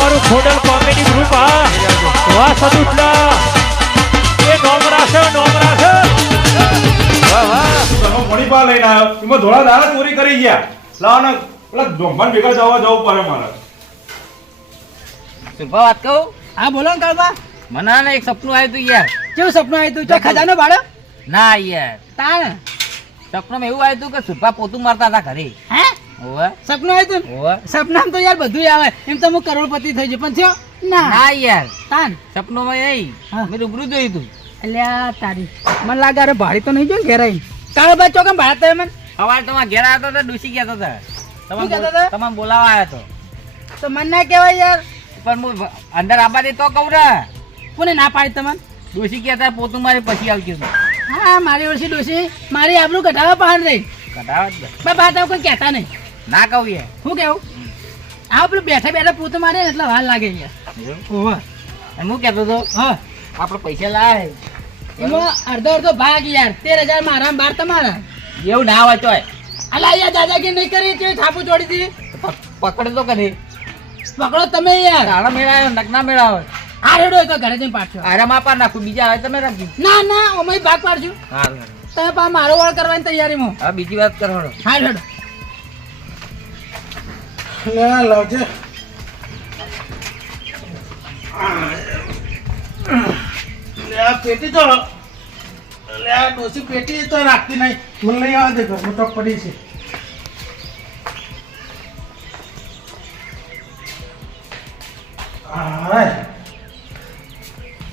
અમારું Khodal comedy group આ. વાહ સદુટલા એ નોમરા છે નોમરા છે વાહ વાહ. તમે લઈને આવ્યો. એમાં ધોળા દાડા ચોરી કરી ગયા. લાવો ને પેલા જોંભાન ભેગા જવા જવું પડે મારે. સુભા વાત કહું? હા બોલો ને કાળબા મને ને એક સપનું આવ્યું તું યાર. કેવું સપનું આવ્યું તું ચો ખજાનો ભાડો ના યાર. તાણ. સપનામાં એવું આવ્યું તું કે સુભા પોતું મારતા હતા ઘરે. હે? સપનું આવ્યું તું સપનામાં તો યાર બધું આવે. એમ તો હું કરોડપતિ થઈ ગયો. પણ થયો ના. ના યાર. તાન. સપનોમાં નહીં હા. મેં રૂબરૂ જોયું તું. અલ્યા તારી. મને લાગે અરે ભાડી તો નહીં જો તારો ભાઈ ચોકમ ભાડા તમે મને સવારે તમારા ઘેર આવ્યો તો ડૂસી ગયા હતા. તમે કહેતા? તમારે બોલાવા આવ્યો હતો તો મને ના કહેવાય યાર. પણ હું અંદર આવવા દે તો કહું ને. કોને ના પાડી તમને? ડોસી ગયા હતા પોતું મારે પછી આવજો હા મારી ઓળખી ડોસી. મારી આપણું કઢાવા પાડ રહી. કઢાવા જ. બા બા તો કોઈ કહેતા નહીં. ના કહું યાર. શું કેવું? આ પેલું બેઠા બેઠા પૂત મારે એટલે વાર લાગે યાર ઓહો. હું કહેતો હતો હા. આપણે પૈસા લાવે. એમાં અડધો અડધો ભાગ યાર. તેર હજાર મારા બાર તમારા. એવું ના હોય તોય. અલા યાર દાદાગીરી નહીં કરી? તે થાપુ હતી પ- પકડે તો કરી પકડો તમે યાર. તારા મેળાયો નકના મેળાયો. આ રેડો તો ઘરે જઈને પાડશો અરે માપા નાખું બીજા આવે તમે રાખજો. ના ના અમે ભાગ પાડશું. હારું તમે પા મારો વાળ કરવાની તૈયારીમાં. હા બીજી વાત કરો હા રેડો લાવજે લે આ પેટી તો આ ડોસી પેટી તો રાખતી નહીં. મને લઈ આવવા દે ઘરમાં તો પડી છે.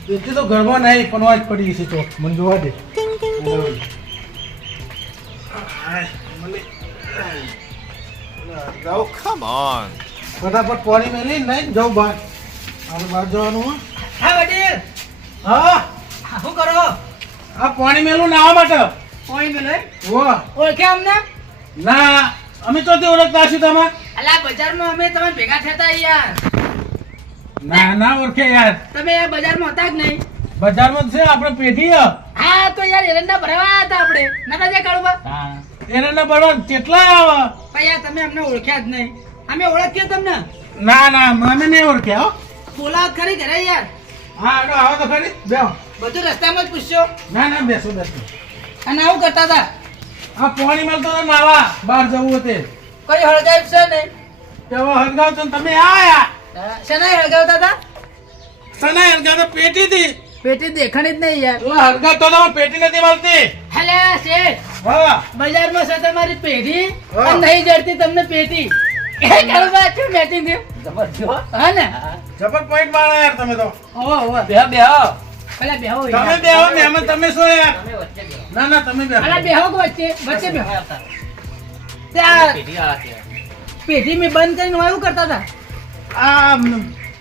પેટી તો ઘરમાં નહીં પણ આજ પડી છે તો. મને જોવા દે. મને જાઉં કમ ઓન ફટાફટ પાણી મેલી નહીં જાઉં બહાર. આપણે બહાર જવાનું હા હા વડીલ. હા. શું કરો? આ પાણી મેલું નાવા માટે. પાણી મેલો ઓ ઓળખ્યા અમને? ના અમે તો તે ઓળખતા છીએ તમે અલા બજારમાં અમે તમે ભેગા થતા યાર. ના ના ઓળખે યાર. તમે આ બજારમાં હતા જ નહીં? બજારમાં છે આપણે પેઢી હ. હા તો યાર એરંડા ભરાવા હતા આપણે. નતા જે કાળુબા હા. એરંડા ભરવા કેટલા આવે? યાર તમે અમને ઓળખ્યા જ નહીં. અમે ઓળખીએ તમને? ના ના મને નહીં ઓળખ્યા હો. બોલાવ ખરી ઘરે યાર. હા આડો આવો તો ખરી બેહો. બધું રસ્તામાં જ પૂછ્યો ના ના બેસો બેસો. અને આવું કરતા હતા? આ પાણી મળતો તો નાવા બહાર જવું હતું. કઈ હળગાવ છે નહીં? તે હળગાવ તો તમે આયા. શનાય હળગાવતા હતા? શનાય હરગાવ પેટી થી પેટી દેખાણી જ નહીં યાર. તું હરકત તો તમે પેટી નથી મળતી. હલે શેઠ હા. બજારમાં છે તમારી પેઢી? હા. અને નહીં જડતી તમને પેટી. એ કાળુબા શું મેચિંગ થયું જબરજસ્ત. હા ને? જબર પોઈન્ટ મારા યાર તમે તો. ઓહો ઓહો બેહો બેહો પેલા બેહો તમે બેહો મહેમાન તમે શું યાર. બેહો. ના ના તમે બેહો. બેહો કે વચ્ચે વચ્ચે બેહો. મેં બંધ કરીને એવું કરતા હતા? આ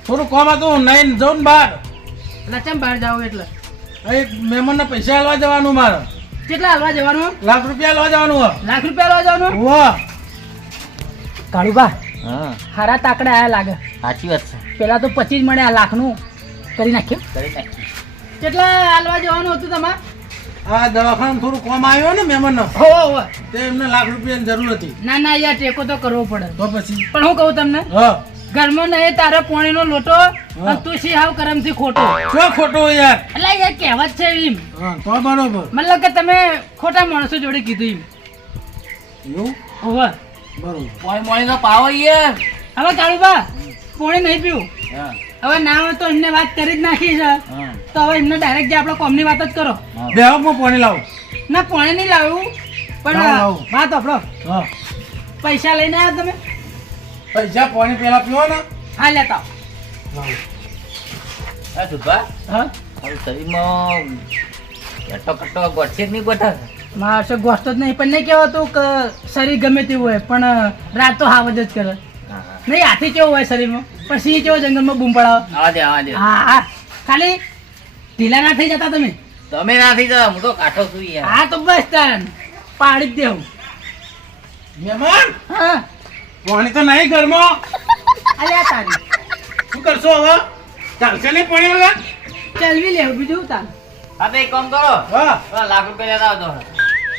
થોડું કોમ હતું નહીં જાઉં બાર બહાર. એટલે ચમ બહાર જાવ એટલે? એક મહેમાનને પૈસા હાલવા જવાનું મારે. કેટલા હાલવા જવાનું? લાખ રૂપિયા આલવા જવાનું હો લાખ રૂપિયા હાલવા જવાનું? વાહ કાળુબા હા. હારા તાકડા આયા લાગે. સાચી વાત છે. પેલા તો પચીસ મળે આ લાખનું. કરી નાખ્યું. કરી નાખી કેટલા હાલવા જવાનું હતું તમારે? આ દવાખાનું થોડું કોમ આવ્યો ને મહેમાનનો હો હો. તે એમને લાખ રૂપિયાની જરૂર હતી. ના ના યાર ટેકો તો કરવો પડે. તો પછી? પણ હું કહું તમને? હા. ઘરમાં નહીં તારો પોણીનો લોટો અને તું શી હાવ કરમથી ખોટો? શું ખોટો હોય યાર. એટલે યાર કહેવત છે એમ. તો બરોબર. મતલબ કે તમે ખોટા માણસો જોડે કીધું એમ. એવું? હોવે. બરોબર. પોણી મોય નો પાવો યાર. હવે કાળુબા પોણી નહીં પીવું. હવે ના હોય તો એમને વાત કરી જ નાખી છે. તો હવે એમને ડાયરેક્ટ જે આપણે કોમની વાત જ કરો. બે હું પાણી લાવું. ના પોણી નહીં લાવ્યું પણ લાવો, લાવો. વાત આપણો પૈસા લઈને આવ્યા તમે? પૈસા પાણી પેલા પીવો ને હા લેતા હા સુભા. હા? તારું શરીરમાં કટો કટો ગોઠશે જ નહીં ગોઠા? મારે ગોઠતો જ નહીં પણ નહીં કહેવાતું કે શરીર ગમે તેવું હોય પણ રાત તો હા જ જ કરે. નહીં હાથી કેવું હોય શરીરમાં? પણ સિંહ કેવો જંગલમાં બૂમ પડાવે? આવા દે હા દે. હા હા. ખાલી ઢીલા ના થઈ જતા તમે? તમે ના થઈ જતા હું તો કાઠો છું યાર હા તો બસ તાન. પાડી જ દેવું. મહેમાન! હા. પાણી તો નહીં ઘરમાં. અલ્યા તારી. શું કરશો હવે? ચાલશે નહીં પાણી હવે? ચલવી લેવું બીજું તાર. હા તો એક કામ કરો. હા. લાખ રૂપિયા લેતા આવજો.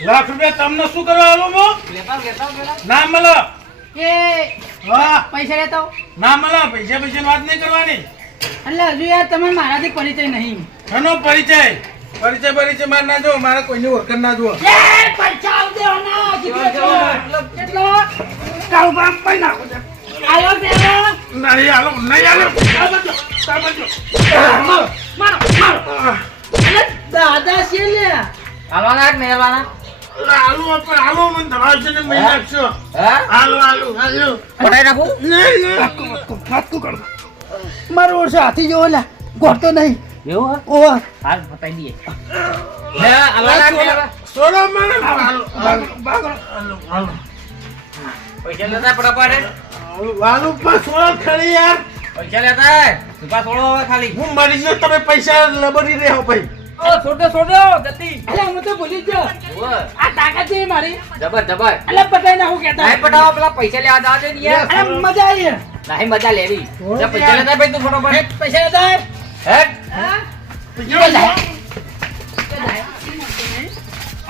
લાખ રૂપિયા તમને શું કરવા આવું હું? લેતા લેતા ના મળે. એ હા. પૈસા લેતો ના મળે પૈસા પૈસાની વાત નહીં કરવાની. એટલે હજુ યાર તમે મારાથી પરિચય નહીં. એનો પરિચય. પરિચય પરિચય માર ના જો મારે કોઈની ઓળખ ના જુઓ. એ પૈસા આવજો ના કેટલો? કેટલો કાળુબા પૈ નાખો છે. આયો દેવો નહીં હાલો નહીં હાલો આ બાજુ, આ બાજુ. મારો મારો મારો. અરે દાદા છે લે હાલવાના કે નહીં હાલવાના? હાલો આપણે હાલો મને દવા છે ને મહી નાખશો હા? હાલો હાલો હાલો. પટાઈ નાખું? નહીં નહીં ફાટકું કર મારો ઓછો હાથી જોવો લે. ગોળતો નહીં. એવું હે? હાલ પટાઈ દઈએ. હે હાલવાના કે સોડો મને હાલો હાલો હાલો હાલો. પૈસા લેતા ફટાફટ હે? હાલો પણ સોડો ખરી યાર. પૈસા લેતા હે? સુપા છોડો હવે ખાલી. હું મરી ગયો તમે પૈસા લબડી રહ્યો ભાઈ. ઓ છોડો છોડો જલ્દી અરે હું તો ભૂલી ગયો. આ તાકાત છે મારી. જબર જબર. અલે પટાઈ નાખું કેતા નહીં પટાવો પેલા પૈસા લેવા જવા દે ને યાર. અરે મજા આવી નહીં મજા લેવી. જા પૈસા લેતા ભાઈ તું ફટાફટ. પૈસા લેતા હે? હેટ. હા? પૈસા લેતા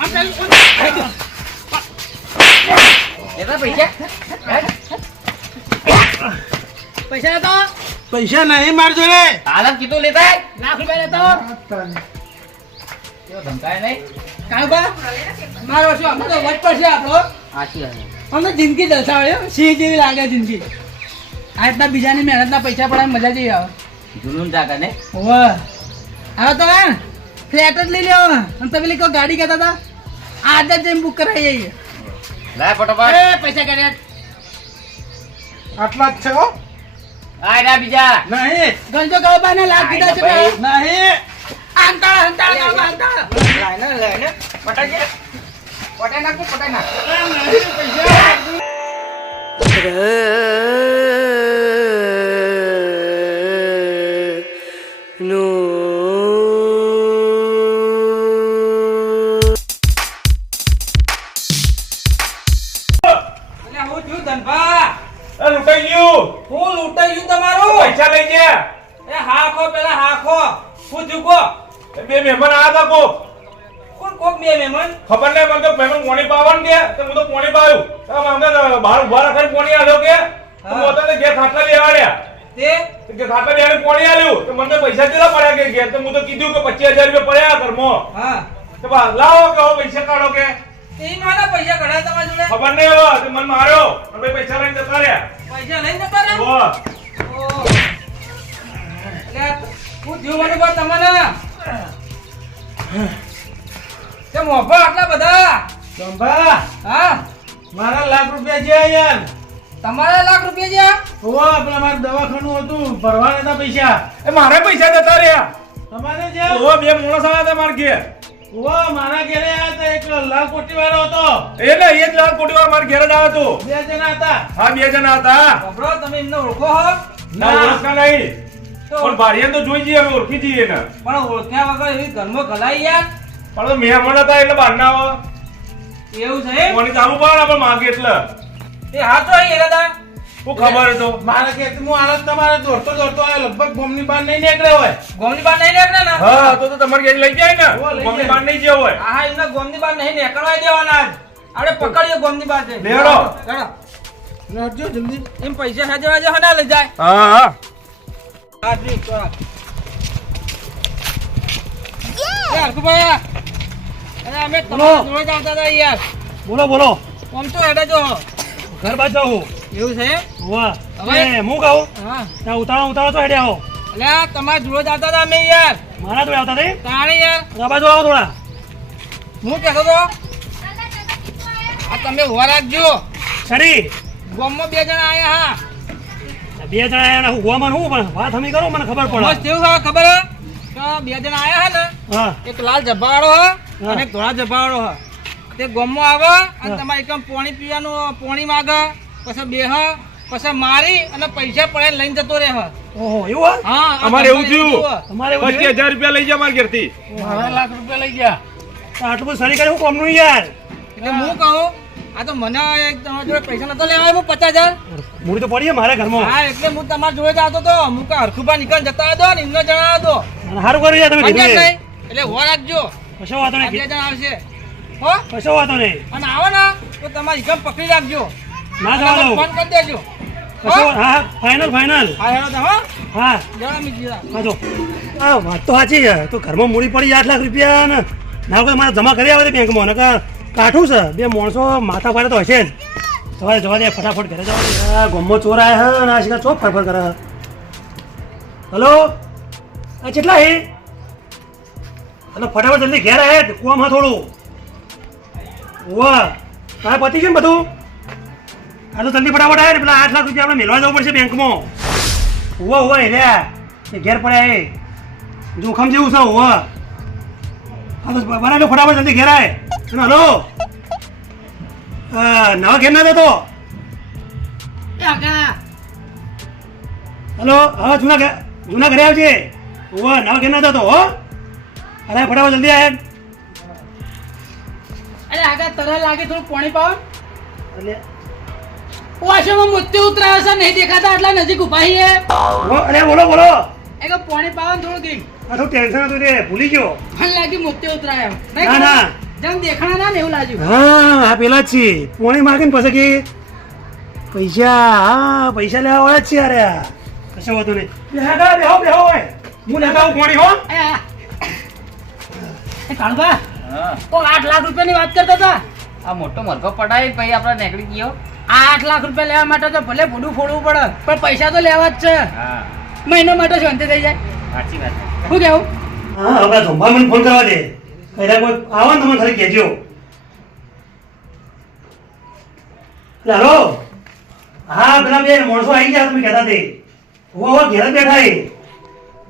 આમ ચાલ. લેતા પૈસા? પૈસા લેતા? પૈસા નહીં મારજો રે આલમ કીધું લેતા લાખ રૂપિયા લેતો? કેવો ધમકાય નહીં? કાળુબા મારો શું અમે તો વટ પડશે આપણો? સાચી અમને જિંદગી દર્શાવે હો. સિંહ જેવી લાગે જિંદગી. આ રીતના બીજાની મહેનતના પૈસા પડે મજા જેવી આવે. જુનૂન જાગે ને વાહ હવે તો ફ્લેટ જ લઈ લેવો અને તમે લોકો ગાડી કહેતા હતા આજે જ જઈને બુક કરાવી આવીએ. લાય ફટાફટ. એ પૈસા કર્યા આટલા જ છે હો. આય રા બીજા. નહીં. ગંજો ગળબાને લાખ દીધા છે ભાઈ. નહીં. અંતાળ અંતાળ ગાળબા, અંતાળ લાય ને લાય ને. પટાઈ નાખ પટાઈ નાખ. એટલે ઊભા રાખીને કોણી આલ્યો કે? તો હું ઘેર ખાટલા લેવાડ્યા તે? કે ખાટલા લેવાડીને કોણી આલ્યું. તો મને પૈસા કેટલા પડ્યા કે ઘેર? તો હું તો કીધું કે પચીસ હજાર રૂપિયા પડ્યા ઘરમાં. હા. તો બા લાવો કે હો પૈસા કાઢો કે? તે મારા પૈસા ઘણા તમારા જોડે? ખબર નહીં હો તો મને માર્યો. અને પૈસા લઈને જતા રહ્યા. પૈસા લઈને જતા રે ઓ. એટલે હું થયું મને બા તમને તે મોભા આટલા બધા? ચંપા હા. મારા લાખ રૂપિયા છે યાર. તમારા લાખ રૂપિયા જ્યાં હોવા પેલા મારે દવાખાનું હતું ભરવાના હતા પૈસા. એ મારે પૈસા જતા રહ્યા. તમારે જે ઓ બે મોણસ આવ્યા હતા મારા ઘેર. મારા ઘરે આવ્યા હતા એક લાલ કોટી વાળો હતો. એટલે એ જ લાખ કોટી વાર મારા ઘેર જ આવ્યો હતો. બે જણા હતા. હા બે જણા હતા. ખબરો તમે એમને ઓળખો હો? ના ઓળખતા નહીં. તો પણ ભાડિયાને તો જોઈ જઈએ અમે ઓળખી જઈએ ને પણ ઓળખ્યા વગર એવી ઘરમાં ગલાઈ યાર. પણ તો મહેમાન હતા એટલે બહાર ના આવે. એવું છે? કોની ચાલુ પણ આપણે માગે એટલે. એ હા તો અહીં હતા હું ખબર તો. મારે કે હું હાલત તમારે દોડતો દોડતો આવ્યો. લગભગ બોમની બહાર નહીં નીકળ્યો હોય. ગોમની બાર નહીં નીકળે ને? હા તો તો તમારે ઘેર લઈ જાય ને. મમ્મી બહાર નહીં જ્યાં હોય. હા એમને ગોમની બાર નહીં નીકળવા દેવાના. જ. આપણે પકડીએ ગોમની બાર જઈને. લેડો ચલો. જલ્દી. એમ પૈસા હાજર વાજે હના લઈ જાય. હા હા. હા જી તો યાર હરખુભાઈ, અરે અમે તમારા જોડે જ આવતા હતા યાર. બોલો બોલો. આમ તો હેડે જો. ઘર બાજુ આવું. એવું છે? વાહ. હવે? હું કહું હા. ત્યાં ઉતાળો ઉતાળો તો હેડે આવો. આ તમારા જોડે જ આવતા હતા અમે યાર. મારા જોડે આવતા નહીં તાણે યાર. આ બાજુ આવો થોડા. હું કહેતો તો આ તમે ઊભા રાખજો. સરી ગોમમાં બે જણા આયા હા. બે જણા એના હુવામાં હું પણ વાત હમી કરો મને ખબર પડે. બસ તેવું ખબર હે? બે જણા આયા હે ને? હા. એક લાલ જબ્બા વાળો હા. અને ધોળા જબ્બાવાળો હ. તે ગામમાં આવે અને તમારે એકમ પાણી પીવાનું પાણી માગે પછી બેહ પછી મારી અને પૈસા પડે લઈને જતો રહે હ. ઓહો એવું હા હા અમારે એવું થયું. અમારે પચીસ હજાર રૂપિયા લઈ ગયા મારા ઘેરથી. મારા લાખ રૂપિયા લઈ ગયા. આટલું બધું શરી કરી હું કોમનું યાર. એટલે હું કહું આ તો મને તમારા જોડે પૈસા નતો લેવા આવ્યો પચાસ હજાર. મૂડી તો પડી મારા ઘરમાં. હા એટલે હું તમારા જોડે જ આવતો તો હું કા હરખુભા નીકળ જતા હતો ને એમને જણાવ્યો હતો સારું કર્યું યાર તમે? એટલે હો રાખજો કશો વાતો આ બે નહીં જણા આવશે. હો? કશો વાતો નહીં. અને આવો ને તો તમારી ગમ પકડી રાખજો. ના જવા દઉં ફોન કરી દેજો. કશો હા? ફાઇનલ ફાઇનલ હા હેડો તો હા? હા. જરા મી હા જો. આ વાત તો સાચી છે. તો ઘરમાં મૂડી પડી આઠ લાખ રૂપિયા ને. મારે જમા કરી આવે બેંકમાં. કાઠું છે. બે માણસો માથા ફાડે તો હશે જ. સવારે જવા દે ફટાફટ ઘરે જવા ગમો ચોર આવ્યા હે અને આ શીખા ચોક ફરફર કરે. હલો? આ કેટલા હે? અને ફટાફટ જલ્દી ઘેર આવે કુવામાં હા થોડું. વાહ તારે પતી છે ને બધું? હા તો જલ્દી ફટાફટ આવે ને પેલા આઠ લાખ રૂપિયા આપણે મેળવા જવું પડશે બેંકમાં. હોવા હોવા એ ઘેર પડ્યા એ. જોખમ જેવું છે હોવા હા તો બરાબર ફટાફટ જલ્દી ઘેર આવે અને હલો. નવા ઘેર ના જતો? હલો હા જૂના જૂના ઘરે આવજે. હોવા નવા ઘેર ના જતો હો. અરે ફટાફટ જલ્દી આવે અરે આગા તરહ લાગે થોડું પાણી પાવ. એટલે ઓશોમાં મોતી ઉતરાયો છે? નહીં દેખાતા? આટલા નજીક ઊભા છીએ. અરે બોલો બોલો. એ કે પાણી પાવ ને થોડું ગઈ આ તો ટેન્શન હતું રે ભૂલી ગયો. મને લાગી મોતી ઉતરાયો. ના, ના. જેમ દેખાણા ના ને એવું લાગ્યું. હા આ પેલા જ છે પોણી માગીને પછી કે પૈસા હા પૈસા લેવા વાળા જ છે અરે. કશો વાંધો નહીં. બેહો બેહો હું લેતા આવું પોણી હો. એ કાળુભા તો આઠ લાખ રૂપિયાની વાત કરતા હતા. આ મોટો મરઘો પડાય પછી આપણે નીકળી ગયો. આ આઠ લાખ રૂપિયા લેવા માટે તો ભલે ભૂડું ફોડવું પડે પણ પૈસા તો લેવા જ છે. હા. મહિનો માટે શાંતિ થઈ જાય. સાચી વાત શું કેવું? હા હવે મને ફોન કરવા દે. કઈરા કોઈ? આવો ને તમે ખાલી કહેજો. હા પેલા બે માણસો આવી ગયા તમે કહેતા તે. હું હવે ઘેર બેઠા એ.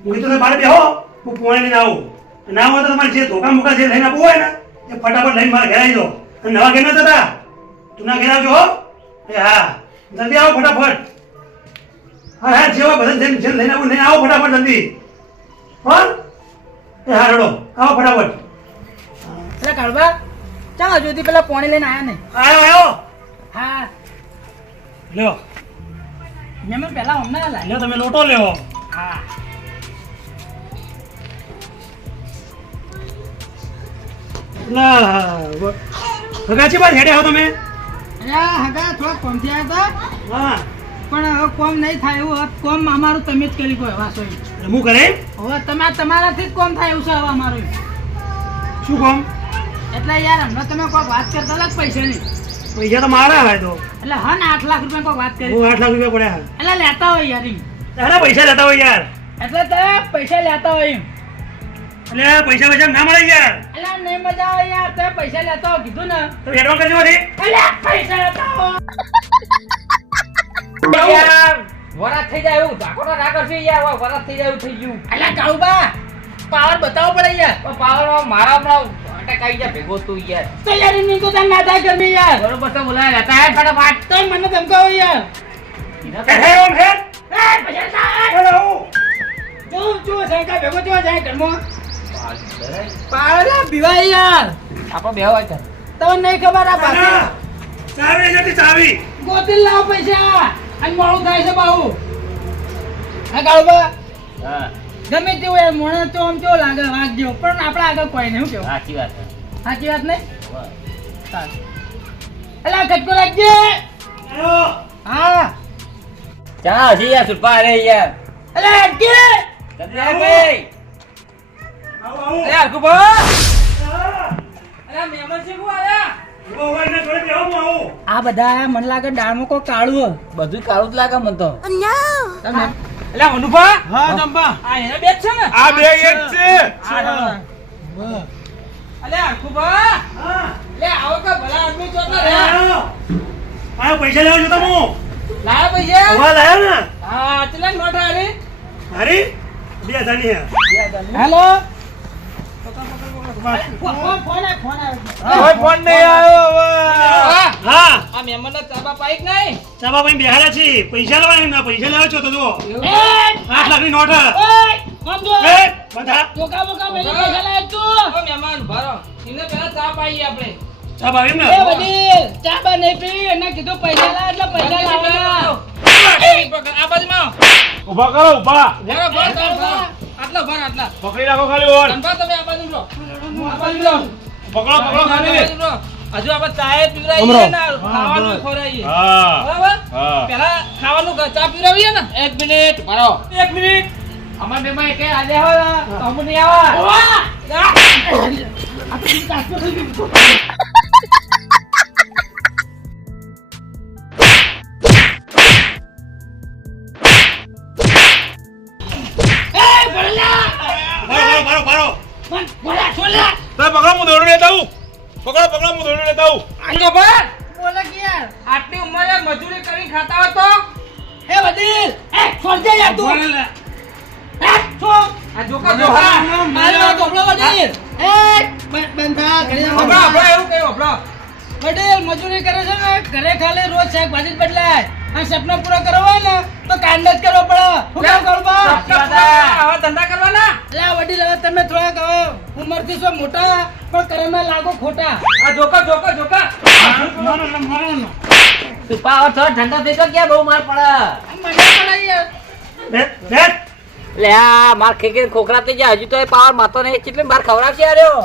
હું કીધું તમે બહાર બેહો. હું પોણે લઈને આવું. ના હોય તો તમારે જે ધોકા મુકા જે લઈને આપવું હોય ને એ ફટાફટ લઈને મારા ઘેર આવી જાઓ. અને નવા ઘેર ના જતા? તું ના ઘેર આવજો હો. એ હા. જલ્દી આવો ફટાફટ. હા હા જેવા બધા જેમ જેમ લઈને આવું લઈને આવો ફટાફટ જલ્દી. હો? એ હા રડો. આવો ફટાફટ. એટલે કાળુભા ચાલો હજુ પેલા પોણી લઈને આવ્યા ને. આયો આવ્યો હા. લ્યો. મેં પેલા હમણાં લાવ્યા. લ્યો તમે લોટો લેવો હા. લા ભગાચી બાદ હેડે હો તમે? અરે હગા થોડા કોમથી આવ્યા હતા. હા. પણ હવે કોમ નહીં થાય એવું કોમ અમારું તમે જ કરી કોઈ વાસો હું કરે? હવે તમારે તમારાથી જ કોમ થાય એવું છે હવે અમારું. શું કોમ? એટલે યાર હમણાં તમે કોઈક વાત કરતા હતા પૈસાની પૈસા તો મારા હોય તો. એટલે હા ને આઠ લાખ રૂપિયા કોઈક વાત કરી. હું આઠ લાખ રૂપિયા પડ્યા એટલે લેતા હોય યાર. તારા પૈસા લેતા હોય યાર. એટલે તમે પૈસા લેતા હોય એમ. એટલે પૈસા પૈસા ના મળે યાર. અલે નહીં મજા આવે યાર તે પૈસા લેતો કીધું ને. તો એડવાન્સ કરજો રે અલે પૈસા લેતો યાર વરાત થઈ જાય એવું ધાકોટા ના કરશે યાર વરાત થઈ જાય એવું થઈ ગયું. અલે કાઉબા પાવર બતાવવો પડે યાર. પાવર મારા હમણાં ભેગો તું યાર. તો યાર એમની તો તને ના થાય ગમે યાર. બરોબર તો બોલાય ફટાફટ. તો મને ધમકાવો યાર. હે હે ઓમ હે? એ પૈસા હેલો જો જો શંકા ભેગો જો જાય ઘરમાં. પાવલા પીવાય યાર. આપો બે હોય તમને નહીં ખબર આ પાછા ચાવી નથી ચાવી. ગોતી લાવ પૈસા. અને મોડું થાય છે બાહુ. હા કાળુબા હા. ગમે તેવું યાર મોણા તો આમ કેવો લાગે વાઘ જેવો. પણ આપણે આગળ કોઈ નહીં શું કેવું? સાચી વાત સાચી વાત નહીં? અલા કટકો રાખજે. હા. ચા હજી યાર સુપા રે યાર. અલા અટકે. ભાઈ. અરે છે આયા. ને. આ બધા મને લાગે દાળમાં કોઈ કાળું બધું કાળું જ લાગે મને તો. તમે એટલે અનુભા હા ચંપા આ એના બે છે ને? આ બે એક છે. અલે હરકુભા લે આવો કે ભલા આદમી રે આયો. આયો, પૈસા લેવા જો તમો લાયા પૈસા? હવા લાયો ને? હા ચલે નોટ આરી આરી બે હજારની હે. હેલો? ફોન ફોન ફોન આવ્યો. કોઈ ફોન નહીં આવ્યો હા. હા. આ મહેમાનને ચાબા પાઈક નહીં. ચાબા ભાઈ બેહાડ્યા છે. પૈસા લેવા એમના પૈસા લેવા છો તો જો એ, આઠ લાખની નોટ હે. ઓય, આમ જો. એ બધા. ચોકા બોકા મેલી પૈસા લાય તું ઓ મહેમાન ભરો એને પેલા ચા પાઈ આપણે. ચાબા એમ ને એ વડીલ ચા બા નહીં પી. એને કીધું પૈસા લાવ એટલે પૈસા લાવવાના. આ બાજુમાં ઊભા કરો ઊભા. આટલા ભર આટલા. પકડી રાખો ખાલી ઓર ધનભા તમે આ બાજુ રહો આ બાજુ રહો પકડો પકડો ખાલી. હજુ આપણે ચાય પીવડાવીએ ને ખાવાનું ખોરાઈએ હા. બરાબર? હા. પેલા ખાવાનું ચા પીવડાવીએ ને. એક મિનિટ. મારો એક મિનિટ. અમાર બેમાં એક આજે હો અમુ નહીં આવા. બારો બોલા છોલા તમે પકડો હું દોડું લેતા આવું. પકડો પકડો હું દોડું લેતા આવું. આંગો પર બોલે કે યાર આટલી ઉંમરે મજૂરી કરીને ખાતા હતો એ વડીલ. એ છોડ દે યાર તું. એ છોડ. આ જોકા જોકા મારી સાંભળો વડીલ. એ બંધા ઘરે. હમણાં હમણાં એવું કહ્યું હમણાં વડીલ મજૂરી કરે છે ને ઘરે ખાલી રોજ શાકભાજી જ બદલાય. આ સપના પૂરા કરવા હોય ને તો કાંડ જ કરવો પડે. હું કેમ કરું બા. હવે ધંધા કરવાના? લા વડીલ હવે તમે થોડા કહો ઉંમરથી છો મોટા પણ કર્મે લાગો ખોટા. આ જોકા જોકા જોકા. મારો ના પાવર થોડો ઠંડો થઈ તો ક્યાં બહુ માર પડે? મને પડાય યાર લે આ માર ખેકે ખોખરા થઈ ગયા હજુ તો એ પાવર માતો નહીં. કેટલી બાર ખવડાવશે આર્યો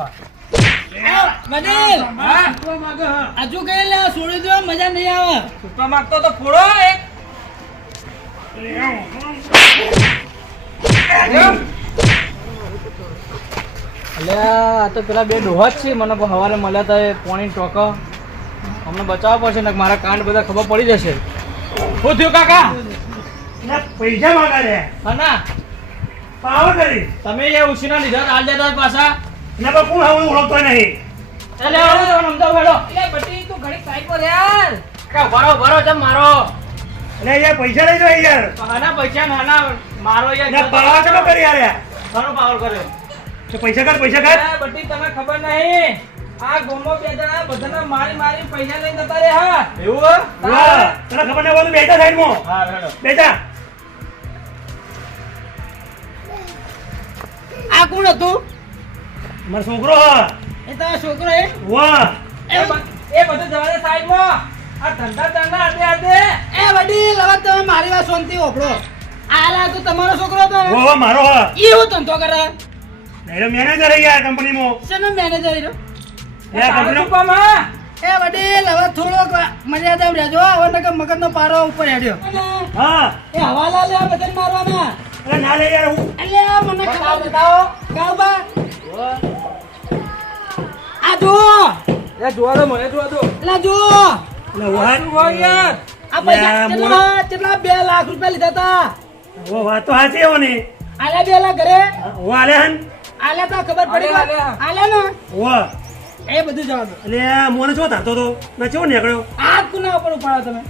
વડીલ. હજુ કઈ લે છોડી દો મજા નહીં આવે. સુપર મારતો તો ફોડો એક. આ તો પેલા બે ડોહા જ છે. મને સવારે મળ્યા હતા એ પોણી ટોકો. અમને બચાવવા પડશે ને મારા કાંડ બધા ખબર પડી જશે. શું થયું કાકા? પૈસા માંગા રે હા ના પાવર કરી. તમે એ ઉછીના લીધા આલ જતા પાછા. ને પણ કોણ હવે ઓળખતો નહીં? એટલે આવો સમજાવ હેડો એટલે બટી તું ઘડી સાઈડ પર યાર. કે ભરો ભરો ચમ મારો. એટલે યાર પૈસા લઈ જાઓ યાર આના પૈસા નાના મારો ને યાર પાવર ચલો કરી યાર ઘણો પાવર કર્યો તો પૈસા કર પૈસા કર બટી તને ખબર નહીં. આ ગોમો બે બધાના મારી મારી પૈસા લઈને જતા રે હા? એવું હા તને ખબર નહીં બેટા સાઈડ મો હા રેડો બેટા આ કોણ હતું? મારો છોકરો હા. એ તારો છોકરો એ? વાહ. એ બધું જવા દે સાઈડમાં. આ ધંધા ધંધા આડે આડે. એ વડીલ હવે તમે મારી વાત શાંતિ ઓપડો આલા તો તમારો છોકરો હતો ને? વાહ વાહ મારો હા. ઈ હું ધંધો કરે? એટલે મેનેજર યાર કંપનીમાં. શેનો મેનેજર રહ્યો? યાર તારે કંપની શું કામ હા એ વડીલ હવે થોડોક મર્યાદા રહેજો હવે નકર મગજનો પારો ઉપર હેડ્યો. હા. એ હવાલા લે બધાને મારવાના. અરે ના લે યાર હું અલ્યા મને ખબર બતાવો. ગાવ બા. આ જો એ જોવા દો મને જોવા દો એલા જો આ પૈસા કેટલા કેટલા બે લાખ રૂપિયા લીધા તા? ઓ વાત તો સાચી હો ને આલે બે લાખ ઘરે? ઓ આલે હન. આલે તો ખબર પડી આલે ને. ઓ. એ બધું જવાબ એટલે મોને શું ધારતો તો ના ચેવો નીકળ્યો? આ કુના ઉપર ઉપાડો તમે?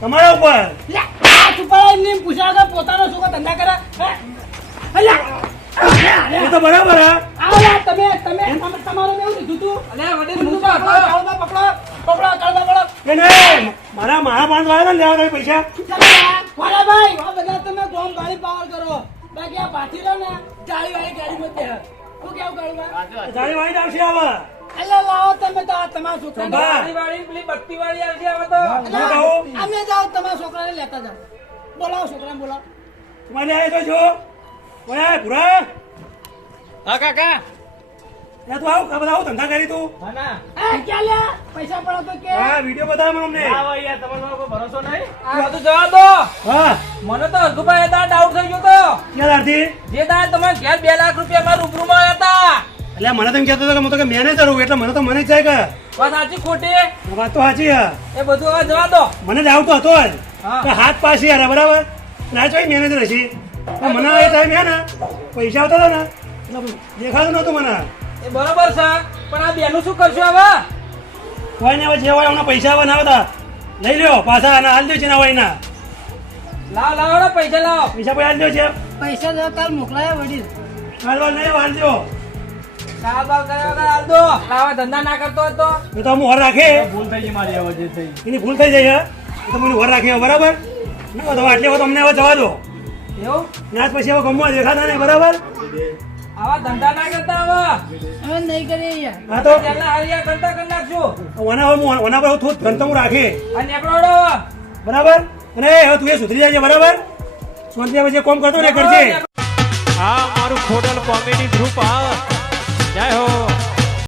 તમારા ઉપર? લે આ ઉપાડો એમને એમ પૂછ્યા કે પોતાનો છોકરો ધંધા કરે? હે? અલ્યા એ તો બરાબર હા. આલા તમે તમે તમ- તમારું મેં એવું લીધું તું. અલે પકડો, મૂકો પકડો, પકડો કાળુબા, પકડો મારા મારા પાંચ વાળા લેવા પૈસા. મારા ભાઈ આ બધા તમે ગોમ ગાડી પાવર કરો. બાકી આ પાછી લો ને ચાળી વાળી ગાડી મત શું કેવું કરું તારી વાળી આવશે હવે. અલ્યા લાવો તમે તો આ તમારા છોકરા. વાળી પેલી બત્તી વાળી આવશે હવે તો. અમે જાઓ તમારા છોકરાને લેતા જાઓ. બોલાવો છોકરાને બોલાવો. મને આવી તો જો. ઓય ભૂરા. હા કાકા. યા તું આવું બધા આવું ધંધા કરી તું. પૈસા પડો તો કે? હા વીડિયો બતાવે મને અમને તમારો ભરોસો નહીં. જવા દો. હા. મને તો હરખુભાઈ હતા ડાઉટ થઈ ગયો તો. ક્યાં દારથી જે દાડે તમે ઘેર બે લાખ રૂપિયા મારા રૂબરૂમાં હતા. એટલે મને તો એમ કહેતો હતો કે હું તો કે મેનેજર હું એટલે મને તો મને જ જાય કે. વાત સાચી ખોટી? વાત તો સાચી હા એ બધું હવે જવા દો. મને ડાઉટ આવતો હતો જ. હા. હાથ પાછી યાર બરાબર? ના ચોઈ મેનેજર હશે મને એ ટાઈમ હે ને પૈસા આવતા હતા ને એટલે દેખાતું નહોતું મને. એ બરોબર છે પણ આ બેનું શું કરશું હવે? કોઈ ને હવે જે હોય એમના પૈસા આવવા ના આવતા. લઈ લ્યો પાછા અને હાલ દે છે ના હોય ના લાવ લાવો ને પૈસા લાવ. પૈસા પછી હાલ દે છે? પૈસા તો કાલ મોકલાયા વડીલ. હાલ વાલ નહીં હાલ દો. સાલ બાલ કર્યા વગર હાલ દો. લાવા ધંધા ના કરતો હતો તો. એ તો હું રાખે. ભૂલ થઈ ગઈ મારી હવે જે થઈ. એની ભૂલ થઈ જાય તો મને વર રાખે બરાબર? ના તો આટલે તમને હવે જવા દો. એવું? ના પછી હવે ગમવા દેખાતા નહીં બરાબર? આવા ધંધા ના કરતા હવે હવે નહીં કરીએ યાર હા તો. પહેલા હરિયા કરતા કરી નાખશું ઓના હું ઓના પર થોડું ધન રાખે. અને એકડો બરાબર? અને હવે તું એ સુધરી જાય બરાબર? હવે જે કોમ કરતો ને કરજે આ મારું ખોડલ કોમેડી ગ્રુપ આ જય હો.